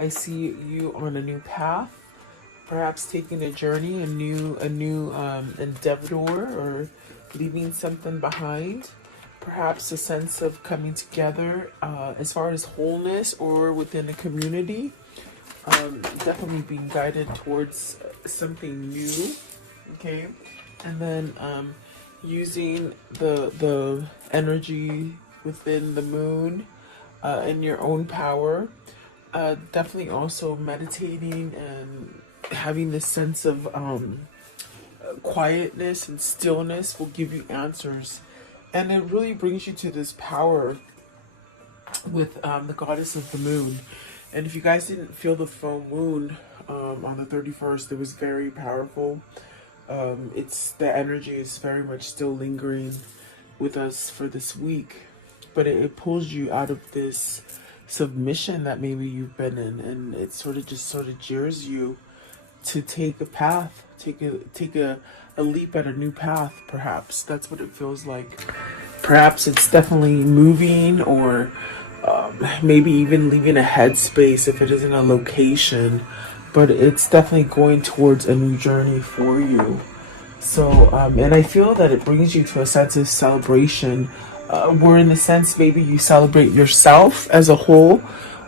I see you on a new path, perhaps taking a journey, a new endeavor, or leaving something behind. Perhaps a sense of coming together as far as wholeness or within a community. Definitely being guided towards something new. Okay, and then using the energy within the moon in your own power. Definitely also meditating and having this sense of quietness and stillness will give you answers. And it really brings you to this power with the goddess of the moon. And if you guys didn't feel the full moon on the 31st, it was very powerful. It's the energy is very much still lingering with us for this week, but it pulls you out of this submission that maybe you've been in, and it sort of jeers you to take a path, take a leap at a new path. Perhaps that's what it feels like. Perhaps it's definitely moving, or maybe even leaving a headspace if it isn't a location, but it's definitely going towards a new journey for you. So, and I feel that it brings you to a sense of celebration, where in the sense maybe you celebrate yourself as a whole,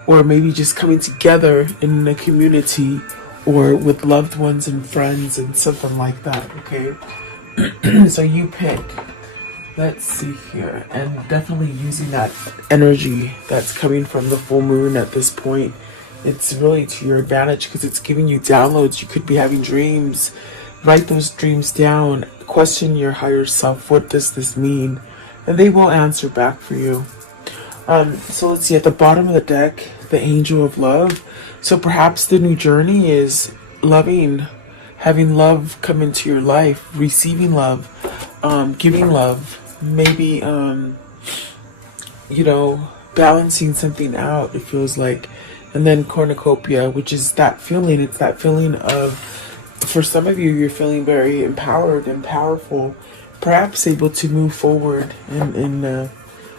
or maybe just coming together in a community or with loved ones and friends and something like that, okay? So you pick. Let's see here. And definitely using that energy that's coming from the full moon at this point. It's really to your advantage because it's giving you downloads. You could be having dreams. Write those dreams down. Question your higher self. What does this mean? And they will answer back for you. So let's see. At the bottom of the deck, the Angel of Love. So perhaps the new journey is loving, having love come into your life, receiving love, giving love. Maybe, balancing something out, it feels like. And then cornucopia, which is that feeling. It's that feeling of, for some of you, you're feeling very empowered and powerful, perhaps able to move forward in a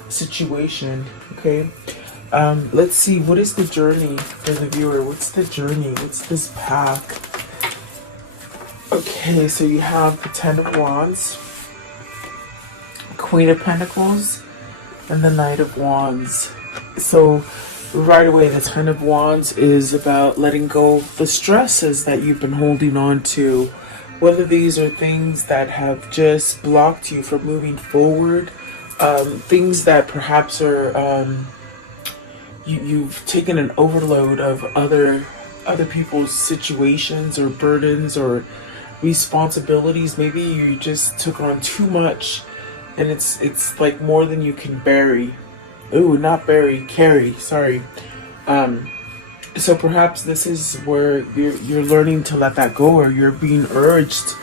situation, okay? Let's see, what is the journey for the viewer? What's the journey? What's this path? Okay, so you have the Ten of Wands, Queen of Pentacles, and the Knight of Wands. So right away, the Ten of Wands is about letting go of the stresses that you've been holding on to, whether these are things that have just blocked you from moving forward, things that perhaps are you've taken an overload of other people's situations or burdens or responsibilities. Maybe you just took on too much, and it's like more than you can carry. Sorry. So perhaps this is where you're learning to let that go, or you're being urged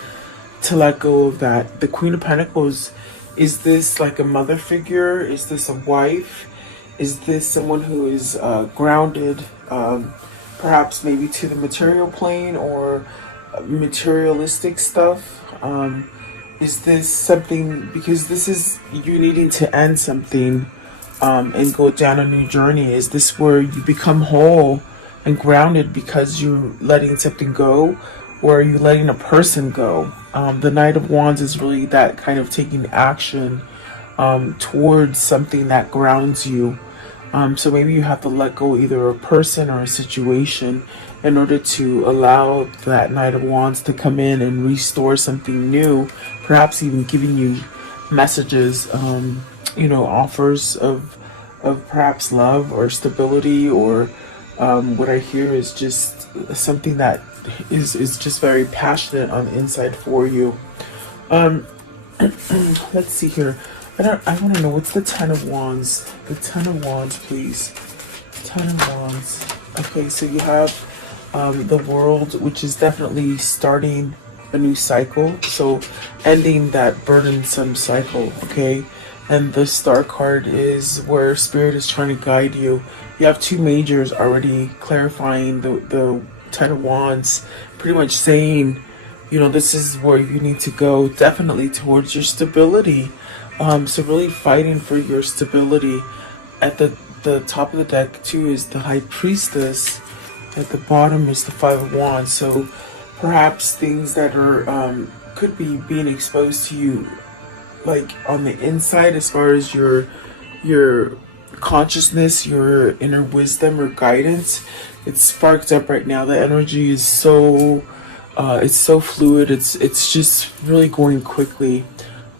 to let go of that. The Queen of Pentacles, is this like a mother figure? Is this a wife? Is this someone who is grounded, perhaps maybe to the material plane or materialistic stuff? Is this something, because this is you needing to end something and go down a new journey? Is this where you become whole and grounded because you're letting something go, or are you letting a person go? The Knight of Wands is really that kind of taking action towards something that grounds you. So maybe you have to let go either a person or a situation in order to allow that Knight of Wands to come in and restore something new, perhaps even giving you messages, offers of perhaps love or stability, or what I hear is just something that is just very passionate on the inside for you. Let's see here. I want to know, what's the Ten of Wands? The Ten of Wands, please. Ten of Wands. Okay, so you have the World, which is definitely starting a new cycle. So ending that burdensome cycle, okay? And the Star card is where Spirit is trying to guide you. You have two majors already clarifying the Ten of Wands, pretty much saying, this is where you need to go, definitely towards your stability. So really fighting for your stability. At the top of the deck too is the High Priestess, At the bottom is the Five of Wands. So perhaps things that are could be being exposed to you, like on the inside, as far as your consciousness, your inner wisdom or guidance. It's sparked up right now. The energy is so it's so fluid. It's just really going quickly.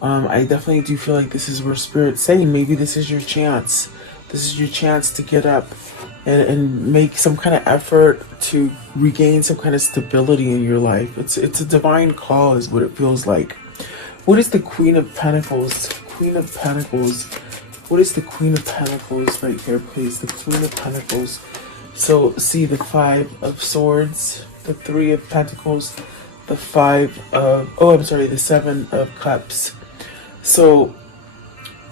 I definitely do feel like this is where Spirit's saying maybe this is your chance. This is your chance to get up and make some kind of effort to regain some kind of stability in your life. It's a divine call is what it feels like. What is the Queen of Pentacles? Queen of Pentacles. What is the Queen of Pentacles right here, please? The Queen of Pentacles. So see the Five of Swords, the Three of Pentacles, the the Seven of Cups. So,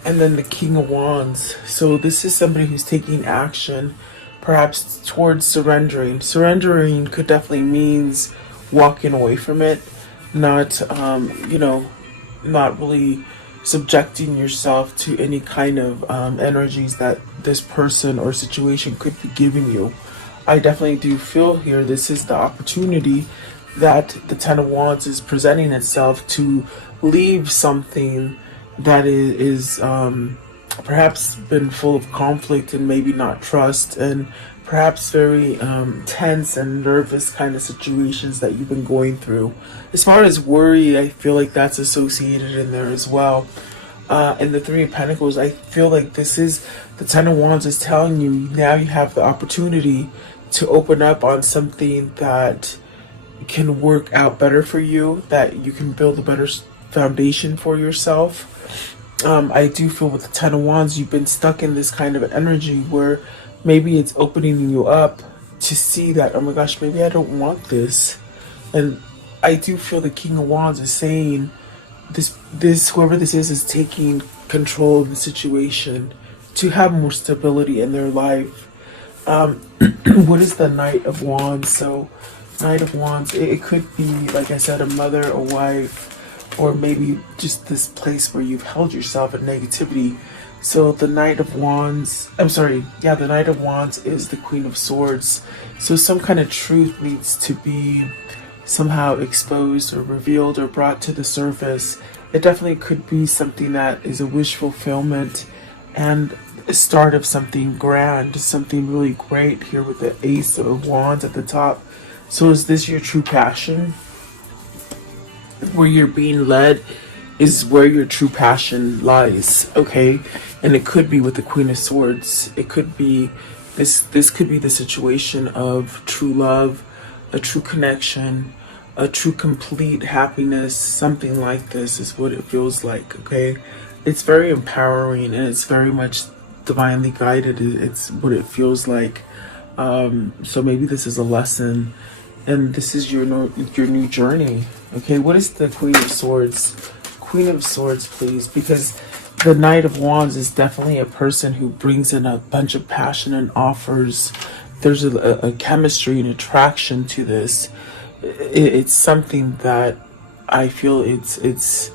and then the King of Wands. So this is somebody who's taking action, perhaps towards surrendering. Surrendering could definitely means walking away from it, not, not really subjecting yourself to any kind of energies that this person or situation could be giving you. I definitely do feel here this is the opportunity that the Ten of Wands is presenting itself to leave something that is perhaps been full of conflict and maybe not trust, and perhaps very tense and nervous kind of situations that you've been going through. As far as worry, I feel like that's associated in there as well. And the Three of Pentacles, I feel like this is the Ten of Wands is telling you now you have the opportunity to open up on something that can work out better for you, that you can build a better foundation for yourself. I do feel with the Ten of Wands, you've been stuck in this kind of energy where maybe it's opening you up to see that, oh my gosh, maybe I don't want this. And I do feel the King of Wands is saying this whoever this is taking control of the situation to have more stability in their life. What is the Knight of Wands? So Knight of Wands, it could be, like I said, a mother, a wife, or maybe just this place where you've held yourself in negativity. So the Knight of Wands, the Knight of Wands is the Queen of Swords. So some kind of truth needs to be somehow exposed or revealed or brought to the surface. It definitely could be something that is a wish fulfillment and a start of something grand, something really great here with the Ace of Wands at the top. So is this your true passion? Where you're being led is where your true passion lies, okay? And it could be with the Queen of Swords. It could be, this could be the situation of true love, a true connection, a true complete happiness. Something like this is what it feels like, okay? It's very empowering and it's very much divinely guided. It's what it feels like. So maybe this is a lesson and this is your new journey. Okay, what is the Queen of Swords? Queen of Swords, please, because the Knight of Wands is definitely a person who brings in a bunch of passion and offers. There's a chemistry and attraction to this. It's something that I feel it's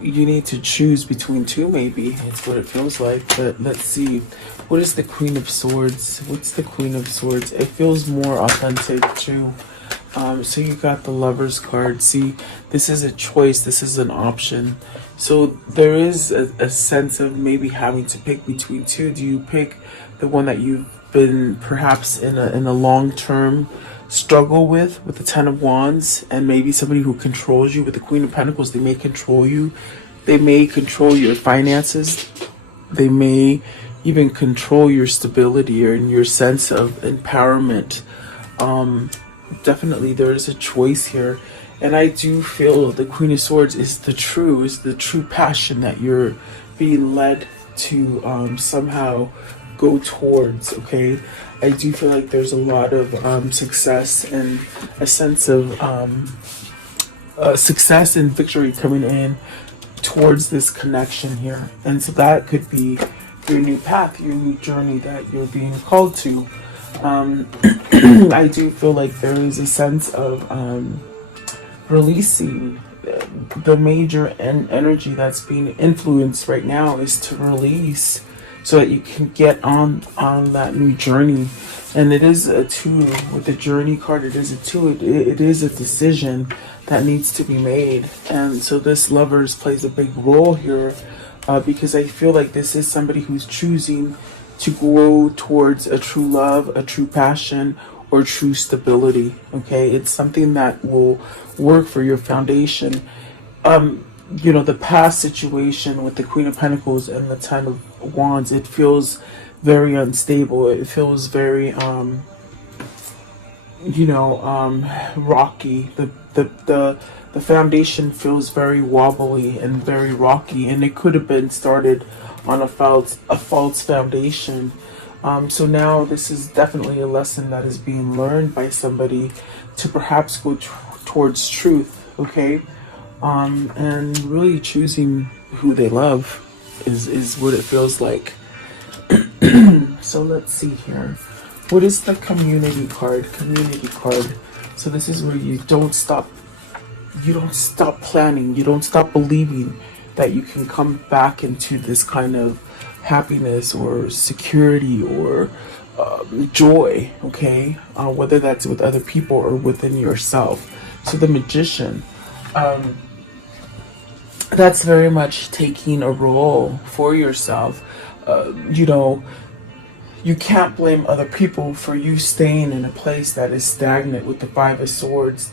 you need to choose between two, maybe. It's what it feels like. But let's see. What is the Queen of Swords? What's the Queen of Swords? It feels more authentic too. So you got the Lover's card. See, this is a choice. This is an option. So there is a sense of maybe having to pick between two. Do you pick the one that you've been perhaps in a long-term struggle with the Ten of Wands, and maybe somebody who controls you with the Queen of Pentacles? They may control you. They may control your finances. They may even control your stability or your sense of empowerment. Definitely there is a choice here, and I do feel the Queen of Swords is the true passion that you're being led to somehow go towards. Okay, I do feel like there's a lot of success and a sense of success and victory coming in towards this connection here, and so that could be your new path, your new journey that you're being called to. I do feel like there is a sense of releasing the major energy that's being influenced right now is to release so that you can get on that new journey. And it is a 2 with the journey card. It is a 2. It is a decision that needs to be made. And so this lovers plays a big role here, because I feel like this is somebody who's choosing to go towards a true love, a true passion, or true stability. Okay, it's something that will work for your foundation. You know, the past situation with the Queen of Pentacles and the Ten of Wands, it feels very unstable. It feels very rocky. The foundation feels very wobbly and very rocky, and it could have been started on a false foundation. So now this is definitely a lesson that is being learned by somebody to perhaps go towards truth, okay? And really choosing who they love is what it feels like. So let's see here. What is the community card? Community card. So this is where you don't stop planning, you don't stop believing that you can come back into this kind of happiness or security or joy, okay? Whether that's with other people or within yourself. So the Magician, that's very much taking a role for yourself. You can't blame other people for you staying in a place that is stagnant with the Five of Swords,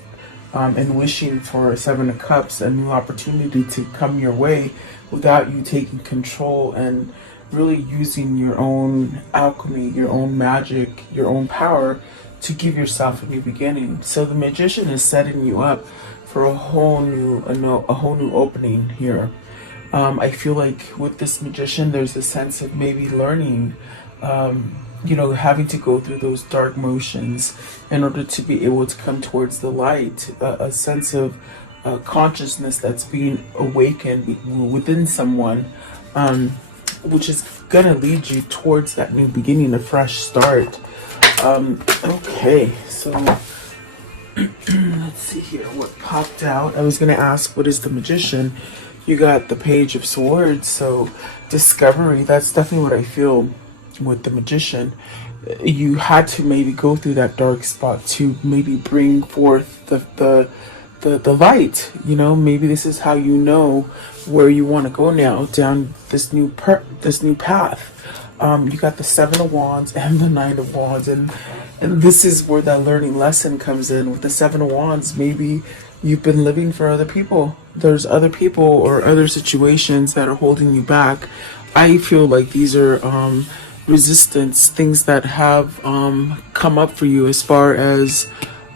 and wishing for a Seven of Cups, a new opportunity to come your way without you taking control and really using your own alchemy, your own magic, your own power to give yourself a new beginning. So the Magician is setting you up for a whole new opening here. I feel like with this Magician, there's a sense of maybe learning, having to go through those dark motions in order to be able to come towards the light, a sense of consciousness that's being awakened within someone, which is going to lead you towards that new beginning, a fresh start. Okay, so let's see here what popped out. I was going to ask, what is the Magician? You got the Page of Swords, so discovery. That's definitely what I feel with the Magician. You had to maybe go through that dark spot to maybe bring forth the light. Maybe this is how you know where you want to go now, down this new path. You got the Seven of Wands and the Nine of Wands, and this is where that learning lesson comes in. With the Seven of Wands, maybe you've been living for other people. There's other people or other situations that are holding you back. I feel like these are resistance, things that have come up for you as far as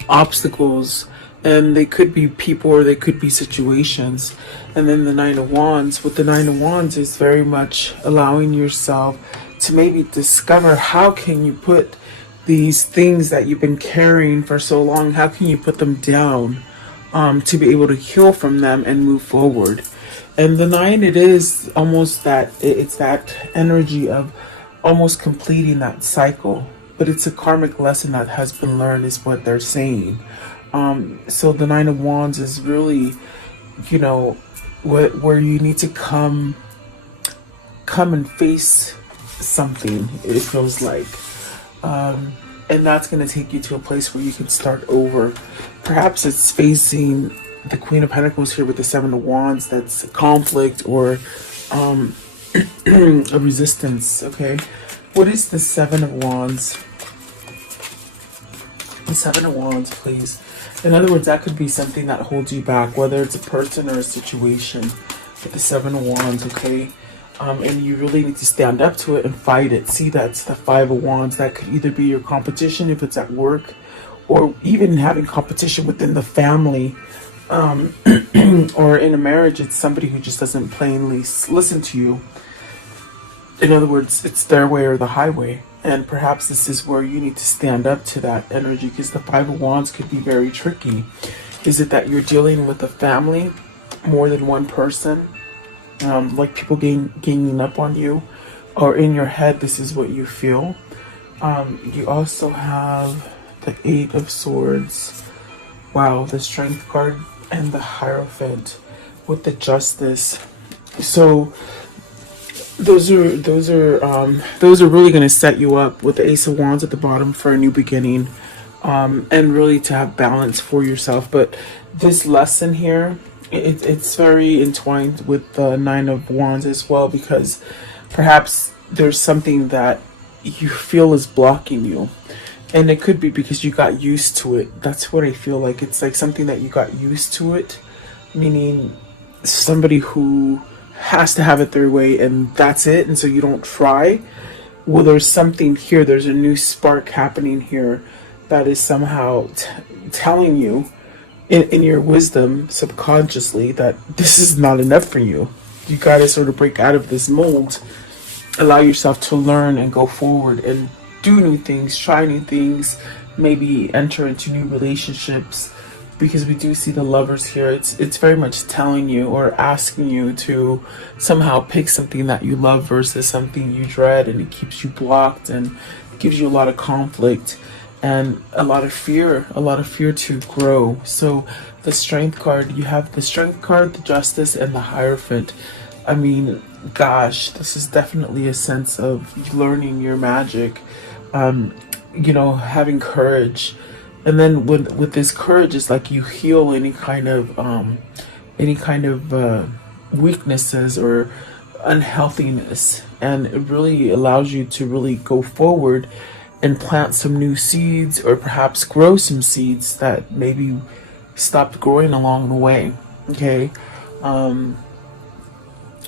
obstacles, and they could be people or they could be situations. And then the Nine of Wands, with the Nine of Wands, is very much allowing yourself to maybe discover how can you put these things that you've been carrying for so long, how can you put them down, to be able to heal from them and move forward. And the 9, it is almost that, it's that energy of almost completing that cycle, but it's a karmic lesson that has been learned, is what they're saying. So the 9 of Wands is really, where you need to come and face something, it feels like. And that's going to take you to a place where you can start over. Perhaps it's facing the Queen of Pentacles here with the 7 of Wands. That's conflict or a resistance, okay? What is the 7 of Wands? The 7 of Wands, please. In other words, that could be something that holds you back, whether it's a person or a situation. With the 7 of Wands, okay? And you really need to stand up to it and fight it. See, that's the 5 of Wands. That could either be your competition if it's at work, or even having competition within the family, or in a marriage. It's somebody who just doesn't plainly listen to you. In other words, it's their way or the highway. And perhaps this is where you need to stand up to that energy, because the 5 of Wands could be very tricky. Is it that you're dealing with a family, more than one person? Like people ganging up on you, or in your head, this is what you feel. You also have the 8 of Swords. Wow, the Strength card and the Hierophant with the Justice. So those are really going to set you up with the Ace of Wands at the bottom for a new beginning, and really to have balance for yourself. But this lesson here, it's very entwined with the Nine of Wands as well, because perhaps there's something that you feel is blocking you, and it could be because you got used to it. That's what I feel like. It's like something that you got used to it, meaning somebody who has to have it their way and that's it, and so you don't try. Well, there's something here, there's a new spark happening here that is somehow telling you in your wisdom subconsciously that this is not enough for you. You got to sort of break out of this mold, allow yourself to learn and go forward and do new things, try new things, maybe enter into new relationships, because we do see the Lovers here. It's very much telling you or asking you to somehow pick something that you love versus something you dread, and it keeps you blocked and gives you a lot of conflict and a lot of fear to grow. So the Strength card, you have the Strength card, the Justice, and the Hierophant. I mean, gosh, this is definitely a sense of learning your magic, having courage. And then with this courage, it's like you heal any kind of weaknesses or unhealthiness, and it really allows you to really go forward and plant some new seeds, or perhaps grow some seeds that maybe stopped growing along the way. Okay.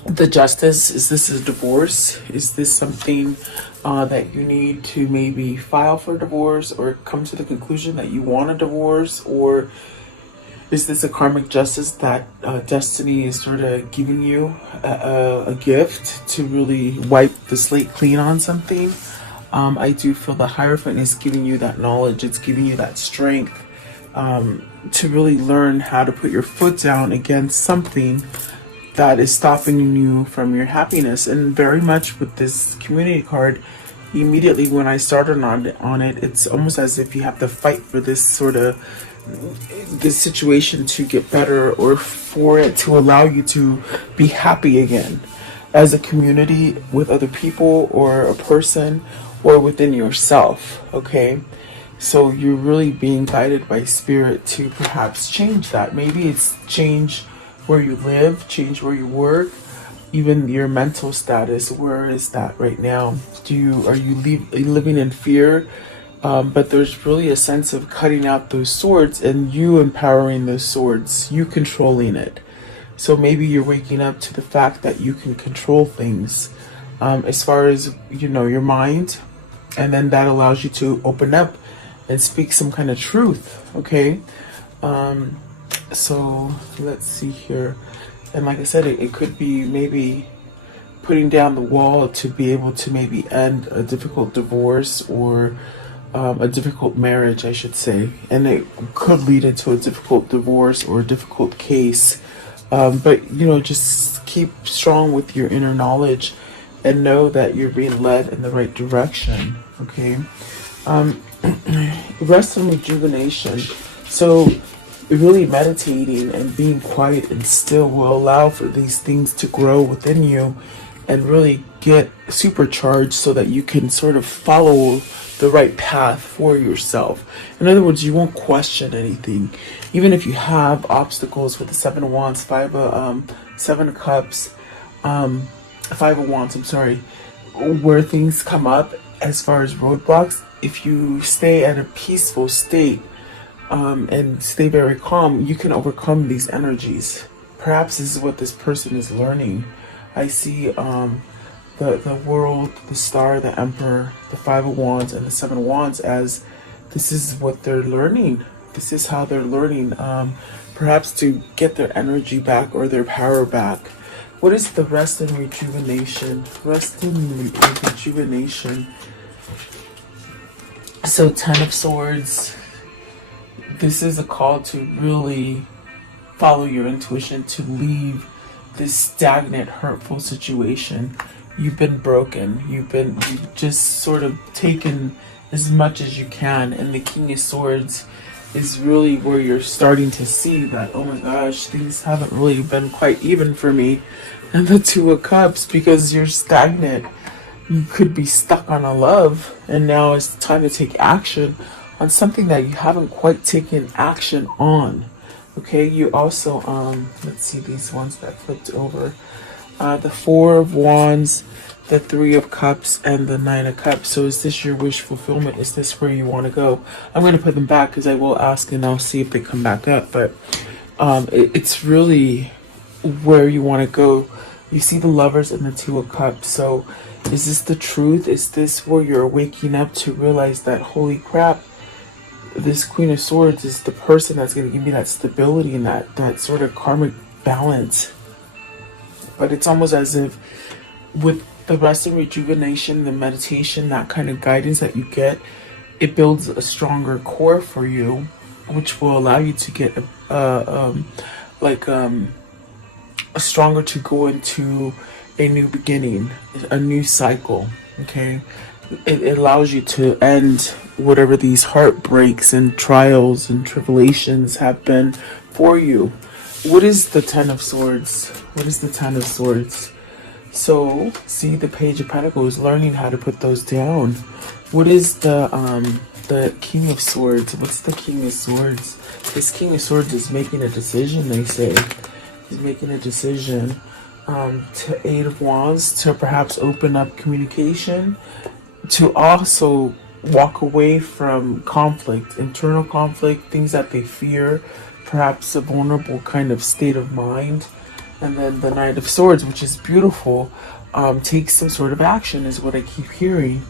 The Justice, is this a divorce? Is this something that you need to maybe file for divorce, or come to the conclusion that you want a divorce? Or is this a karmic justice that destiny is sort of giving you a gift to really wipe the slate clean on something? I do feel the Hierophant is giving you that knowledge. It's giving you that strength to really learn how to put your foot down against something that is stopping you from your happiness. And very much with this Community card, immediately when I started on it, it's almost as if you have to fight for this situation to get better, or for it to allow you to be happy again as a community, with other people or a person, or within yourself. Okay, so you're really being guided by Spirit to perhaps change that. Maybe it's change where you live, change where you work, even your mental status. Where is that right now? Are you living in fear? But there's really a sense of cutting out those swords and you empowering those swords, you controlling it. So maybe you're waking up to the fact that you can control things, as far as your mind, and then that allows you to open up and speak some kind of truth. Okay. So let's see here. And like I said, it could be maybe putting down the wall to be able to maybe end a difficult divorce, or a difficult marriage, I should say. And it could lead into a difficult divorce or a difficult case. But just keep strong with your inner knowledge and know that you're being led in the right direction. Okay. Rest and rejuvenation. So really meditating and being quiet and still will allow for these things to grow within you and really get supercharged, so that you can sort of follow the right path for yourself. In other words, you won't question anything, even if you have obstacles with the Seven of Wands, Seven of Cups, Five of Wands, I'm sorry, where things come up as far as roadblocks. If you stay at a peaceful state, and stay very calm, you can overcome these energies. Perhaps this is what this person is learning. I see the world, the star, the Emperor, the Five of Wands, and the Seven of Wands as this is what they're learning. This is how they're learning, perhaps to get their energy back or their power back. What is the rest and rejuvenation? Rest and rejuvenation. So Ten of Swords. This is a call to really follow your intuition, to leave this stagnant, hurtful situation. You've been broken. You've just sort of taken as much as you can. And the King of Swords is really where you're starting to see that, oh my gosh, things haven't really been quite even for me. and the Two of Cups, because you're stagnant. You could be stuck on a love, and now it's time to take action on something that you haven't quite taken action on. Okay, you also, let's see these ones that flipped over. The Four of Wands, the Three of Cups, and the Nine of Cups. So is this your wish fulfillment? Is this where you want to go? I'm going to put them back because I will ask and I'll see if they come back up. But it's really where you want to go. You see the Lovers and the Two of Cups. So is this the truth? Is this where you're waking up to realize that, holy crap, this Queen of Swords is the person that's going to give me that stability and that sort of karmic balance? But it's almost as if with the rest and rejuvenation, the meditation, that kind of guidance that you get, it builds a stronger core for you, which will allow you to get a stronger to go into a new beginning, a new cycle. Okay, it allows you to end whatever these heartbreaks and trials and tribulations have been for you. What is the Ten of Swords? What is the Ten of Swords? So, see the Page of Pentacles, learning how to put those down. What is the King of Swords? What's the King of Swords? This King of Swords is making a decision, they say. He's making a decision. To Eight of Wands, to perhaps open up communication, to also walk away from conflict, internal conflict, things that they fear, perhaps a vulnerable kind of state of mind. And then the Knight of Swords, which is beautiful, takes some sort of action, is what I keep hearing,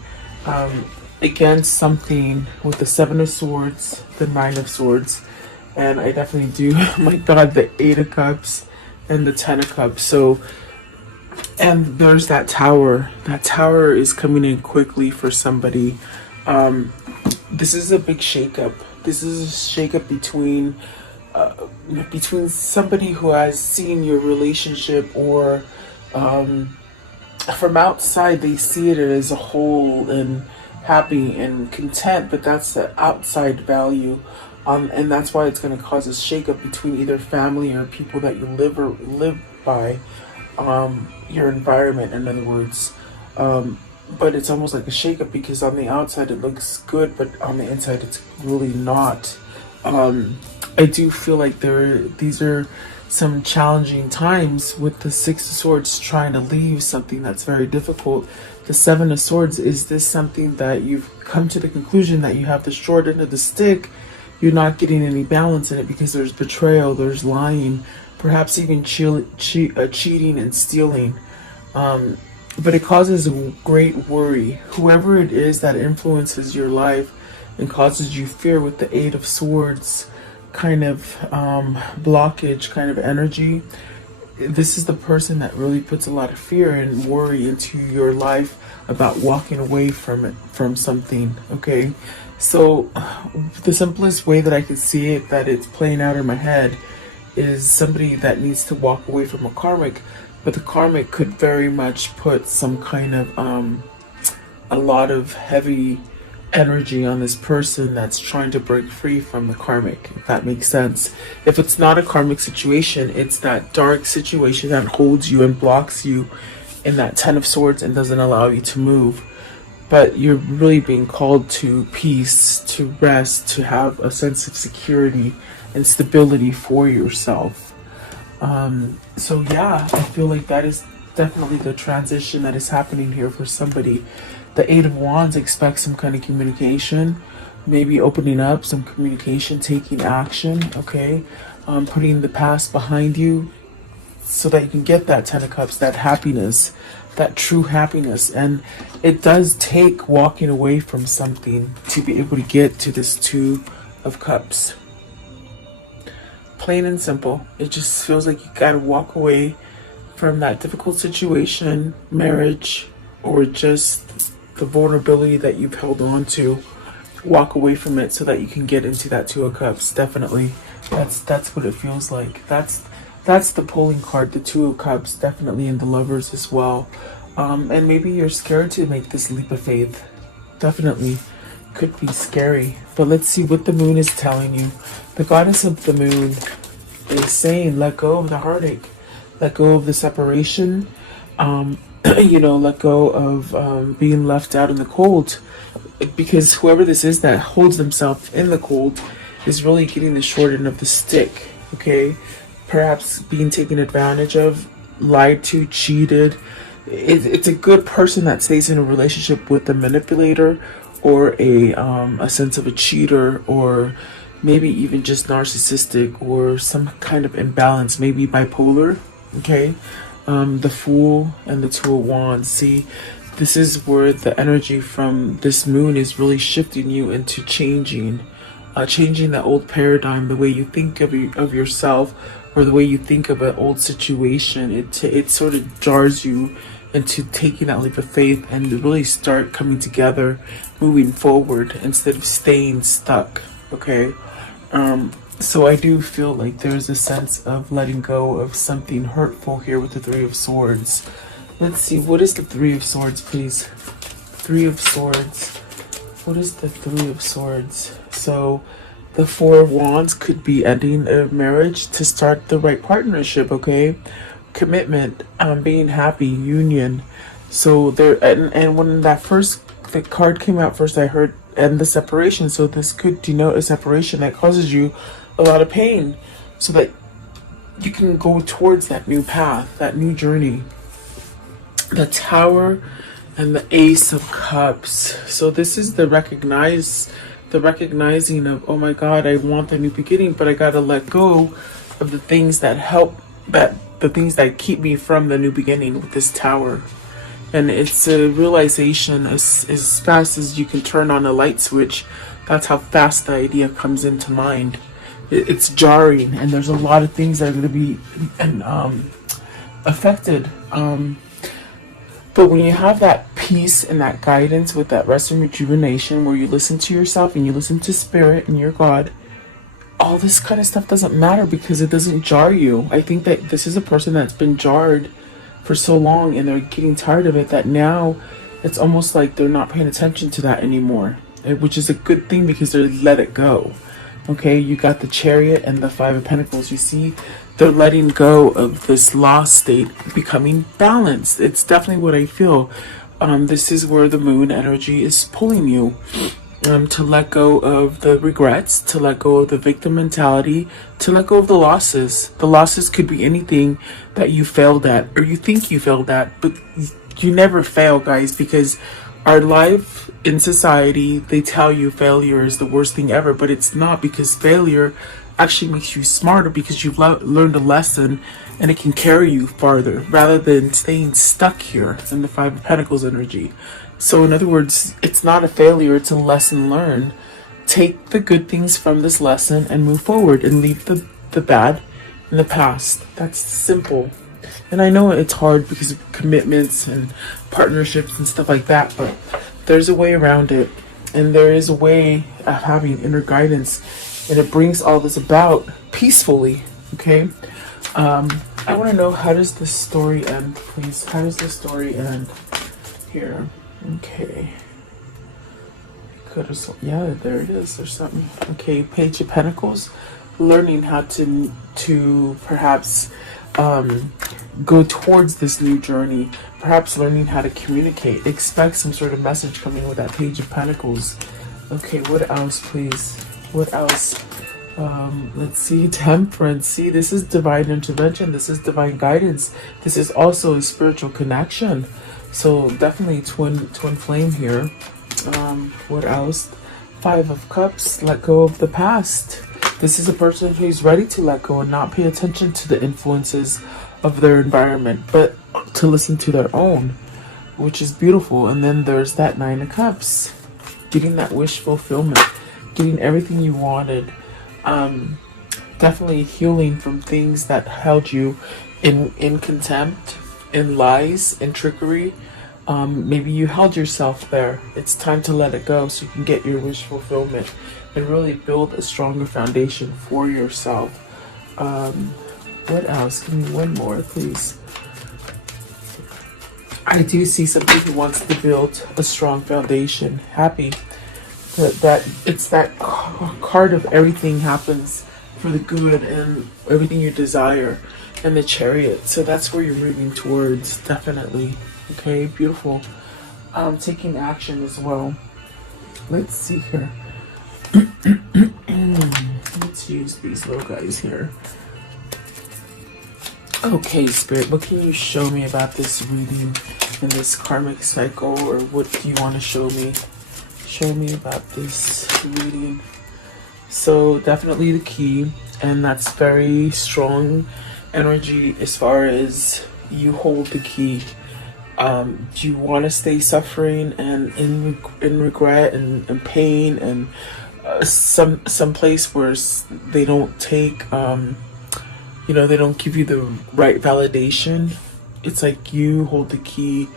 against something with the Seven of Swords, the Nine of Swords, and I definitely do, oh my God, the Eight of Cups and the Ten of Cups. So, and there's that Tower. That Tower is coming in quickly for somebody. This is a big shakeup. This is a shakeup between somebody who has seen your relationship, or from outside they see it as a whole and happy and content, but that's the outside value, and that's why it's going to cause a shakeup between either family or people that you live by, your environment, in other words. But it's almost like a shakeup because on the outside it looks good, but on the inside it's really not. I do feel like these are some challenging times with the Six of Swords trying to leave something that's very difficult. The Seven of Swords, is this something that you've come to the conclusion that you have the short end of the stick? You're not getting any balance in it because there's betrayal, there's lying, perhaps even cheating and stealing. But it causes a great worry. Whoever it is that influences your life and causes you fear with the Eight of Swords kind of blockage, kind of energy, this is the person that really puts a lot of fear and worry into your life about walking away from something. Okay, so the simplest way that I can see it, that it's playing out in my head, is somebody that needs to walk away from a karmic, but the karmic could very much put some kind of a lot of heavy energy on this person that's trying to break free from the karmic, if that makes sense. If it's not a karmic situation, it's that dark situation that holds you and blocks you in that Ten of Swords and doesn't allow you to move. But you're really being called to peace, to rest, to have a sense of security and stability for yourself. So yeah, I feel like that is definitely the transition that is happening here for somebody. The Eight of Wands expects some kind of communication, maybe opening up some communication, taking action, okay? Putting the past behind you so that you can get that Ten of Cups, that happiness, that true happiness. And it does take walking away from something to be able to get to this Two of Cups. Plain and simple. It just feels like you gotta walk away from that difficult situation, marriage, or just the vulnerability that you've held on to. Walk away from it so that you can get into that Two of Cups. Definitely, that's what it feels like. That's the pulling card, the Two of Cups, definitely in the Lovers as well. And maybe you're scared to make this leap of faith. Definitely could be scary. But let's see what the Moon is telling you. The Goddess of the Moon is saying, let go of the heartache. let go of the separation, you know, let go of being left out in the cold, because whoever this is that holds themselves in the cold is really getting the short end of the stick. Okay, perhaps being taken advantage of, lied to, cheated. It's a good person that stays in a relationship with a manipulator, or a sense of a cheater, or maybe even just narcissistic, or some kind of imbalance, maybe bipolar. Okay, the Fool and the Two of Wands. See, this is where the energy from this moon is really shifting you into changing that old paradigm, the way you think of yourself, or the way you think of an old situation. It sort of jars you into taking that leap of faith and really start coming together, moving forward instead of staying stuck. Okay, so I do feel like there's a sense of letting go of something hurtful here with the Three of Swords. Let's see, what is the Three of Swords, please? Three of Swords. What is the Three of Swords? So the Four of Wands could be ending a marriage to start the right partnership. Okay, commitment, being happy, union. So there, and when the card came out first, I heard end the separation. So this could denote a separation that causes you a lot of pain, so that you can go towards that new path, that new journey. The Tower and the Ace of Cups. So this is the recognizing of, oh my God, I want the new beginning, but I gotta let go of the things that the things that keep me from the new beginning with this Tower. And it's a realization, as fast as you can turn on a light switch, that's how fast the idea comes into mind. It's jarring, and there's a lot of things that are going to be affected. But when you have that peace and that guidance with that rest and rejuvenation, where you listen to yourself and you listen to Spirit and your God, all this kind of stuff doesn't matter because it doesn't jar you. I think that this is a person that's been jarred for so long, and they're getting tired of it, that now it's almost like they're not paying attention to that anymore, which is a good thing because they let it go. Okay, you got the Chariot and the Five of Pentacles. You see, they're letting go of this lost state, becoming balanced. It's definitely what I feel. This is where the moon energy is pulling you. To let go of the regrets, to let go of the victim mentality, to let go of the losses. The losses could be anything that you failed at, or you think you failed at, but you never fail, guys, because our life in society, they tell you failure is the worst thing ever, but it's not, because failure actually makes you smarter, because you've learned a lesson and it can carry you farther rather than staying stuck here in the Five of Pentacles energy. So in other words, it's not a failure, it's a lesson learned. Take the good things from this lesson and move forward, and leave the bad in the past. That's simple. And I know it's hard because of commitments and partnerships and stuff like that, but there's a way around it. And there is a way of having inner guidance, and it brings all this about peacefully. Okay? I want to know, how does this story end, please? How does this story end here? Okay. Yeah, there it is. There's something. Okay, Page of Pentacles. Learning how to perhaps go towards this new journey. Perhaps learning how to communicate. Expect some sort of message coming with that Page of Pentacles. Okay, what else, please? What else? Let's see. Temperance. See, this is divine intervention. This is divine guidance. This is also a spiritual connection. So definitely twin flame here. What else? Five of Cups. Let go of the past. This is a person who's ready to let go and not pay attention to the influences of their environment, but to listen to their own, which is beautiful. And then there's that Nine of Cups. Getting that wish fulfillment. Getting everything you wanted. Definitely healing from things that held you in contempt, in lies, in trickery. Maybe you held yourself there. It's time to let it go so you can get your wish fulfillment and really build a stronger foundation for yourself. What else? Give me one more, please. I do see somebody who wants to build a strong foundation. Happy that it's that card of everything happens for the good and everything you desire, and the Chariot. So that's where you're moving towards, definitely. Okay, beautiful. Taking action as well. Let's see here. Let's use these little guys here. Okay, Spirit, what can you show me about this reading in this karmic cycle, or what do you want to show me? Show me about this reading. So definitely the key, and that's very strong energy as far as you hold the key. Do you want to stay suffering and in regret and pain and some place where they don't take you know, they don't give you the right validation? It's like you hold the key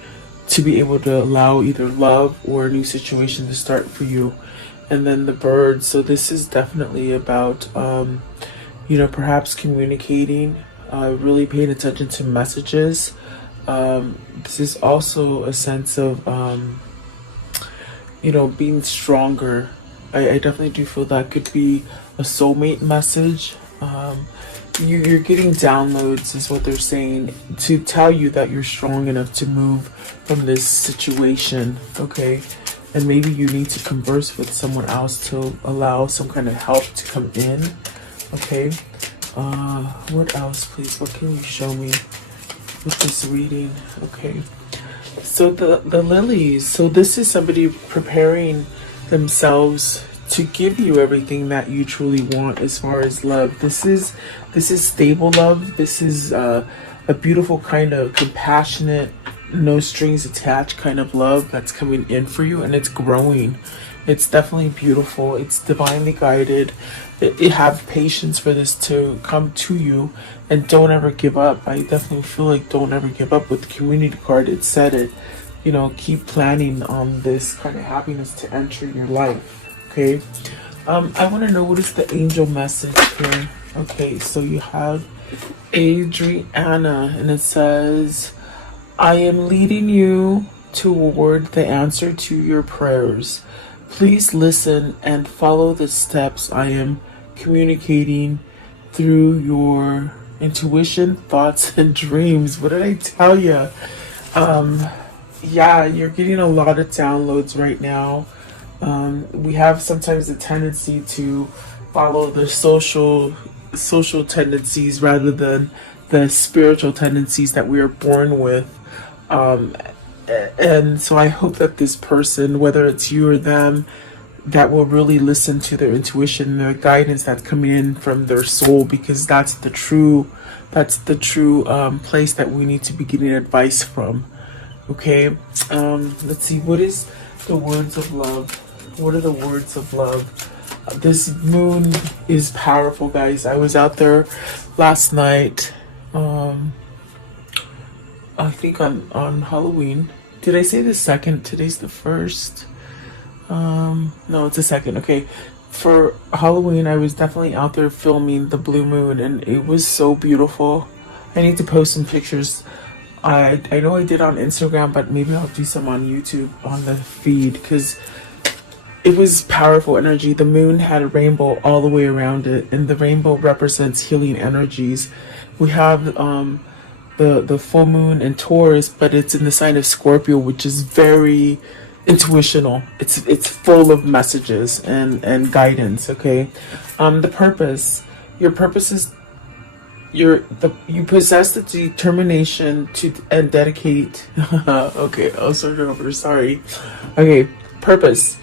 to be able to allow either love or a new situation to start for you. And then the bird. So this is definitely about you know, perhaps communicating, really paying attention to messages. This is also a sense of you know, being stronger. I definitely do feel that could be a soulmate message. You're getting downloads, is what they're saying, to tell you that you're strong enough to move from this situation, okay? And maybe you need to converse with someone else to allow some kind of help to come in, okay? What else, please? What can you show me with this reading? Okay. So the lilies. So this is somebody preparing themselves to give you everything that you truly want as far as love. This is stable love. This is a beautiful kind of compassionate, no strings attached kind of love that's coming in for you, and it's growing. It's definitely beautiful. It's divinely guided. You have patience for this to come to you, and don't ever give up. I definitely feel like don't ever give up. With the community card, it said it. You know, keep planning on this kind of happiness to enter your life. Okay, I want to know, what is the angel message here? Okay, so you have Adriana, and it says, I am leading you toward the answer to your prayers. Please listen and follow the steps I am communicating through your intuition, thoughts, and dreams. What did I tell you? Yeah, you're getting a lot of downloads right now. We have sometimes a tendency to follow the social tendencies rather than the spiritual tendencies that we are born with. And so I hope that this person, whether it's you or them, that will really listen to their intuition and their guidance that's coming in from their soul, because that's the true place that we need to be getting advice from. Okay, let's see, what is the words of love? What are the words of love? This moon is powerful, guys. I was out there last night, I think on Halloween. Did I say the second? Today's the first. No, it's the second. Okay, for Halloween, I was definitely out there filming the blue moon, and it was so beautiful. I need to post some pictures. I know I did on Instagram, but maybe I'll do some on YouTube on the feed, because it was powerful energy. The moon had a rainbow all the way around it, and the rainbow represents healing energies. We have the full moon in Taurus, but it's in the sign of Scorpio, which is very intuitional. It's full of messages and guidance. Okay, the purpose. Your purpose is you possess the determination to and dedicate. Okay, I'll start it over. Sorry. Okay, purpose.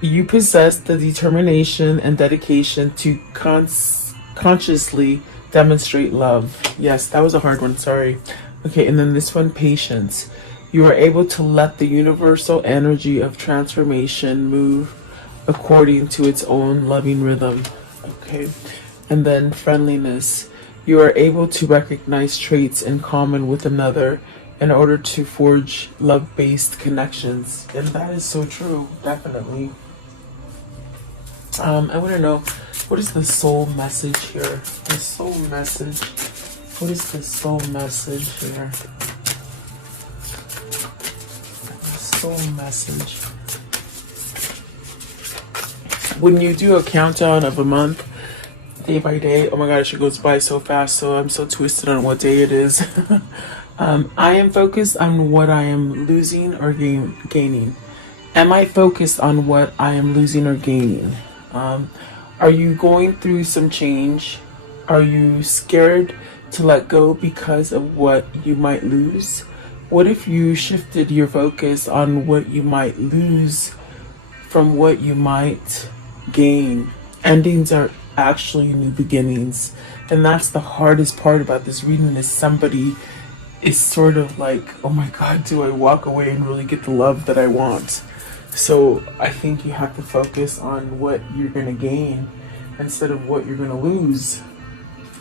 You possess the determination and dedication to consciously demonstrate love. Yes, that was a hard one. Sorry. Okay, and then this one, patience. You are able to let the universal energy of transformation move according to its own loving rhythm. Okay, and then friendliness. You are able to recognize traits in common with another in order to forge love-based connections. And that is so true, definitely. I want to know, what is the soul message here? The soul message. What is the soul message here? The soul message. When you do a countdown of a month, day by day. Oh my gosh, it goes by so fast, so I'm so twisted on what day it is. I am focused on what I am losing or gaining. Am I focused on what I am losing or gaining? Are you going through some change? Are you scared to let go because of what you might lose? What if you shifted your focus on what you might lose from what you might gain? Endings are actually new beginnings. And that's the hardest part about this reading, is somebody is sort of like, oh my God, do I walk away and really get the love that I want? So I think you have to focus on what you're going to gain instead of what you're going to lose.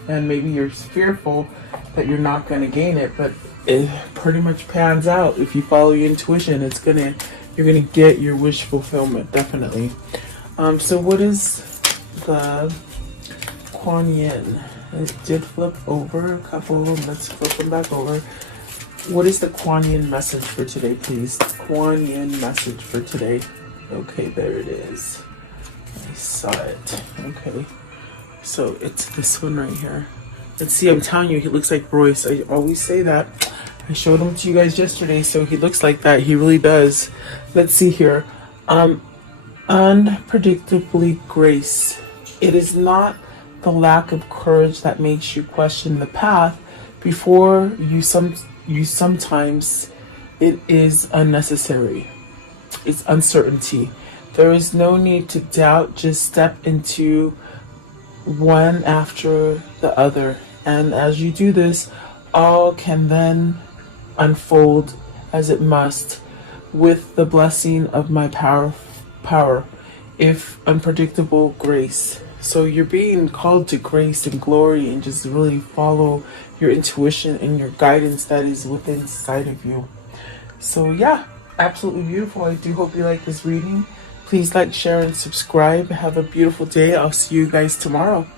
And maybe you're fearful that you're not going to gain it, but it pretty much pans out. If you follow your intuition, you're gonna get your wish fulfillment, definitely. So what is the Kuan Yin? It did flip over a couple. Let's flip them back over. What is the Kuan Yin message for today, please? Kuan Yin message for today. Okay, there it is. I saw it. Okay. So it's this one right here. Let's see, I'm telling you, he looks like Royce. I always say that. I showed him to you guys yesterday, so he looks like that. He really does. Let's see here. Unpredictably grace. It is not the lack of courage that makes you question the path before you sometimes it is unnecessary. It's uncertainty. There is no need to doubt. Just step into one after the other. And as you do this, all can then unfold as it must, with the blessing of my power, if unpredictable grace. So you're being called to grace and glory, and just really follow your intuition and your guidance that is within inside of you. So yeah, absolutely beautiful. I do hope you like this reading. Please like, share, and subscribe. Have a beautiful day. I'll see you guys tomorrow.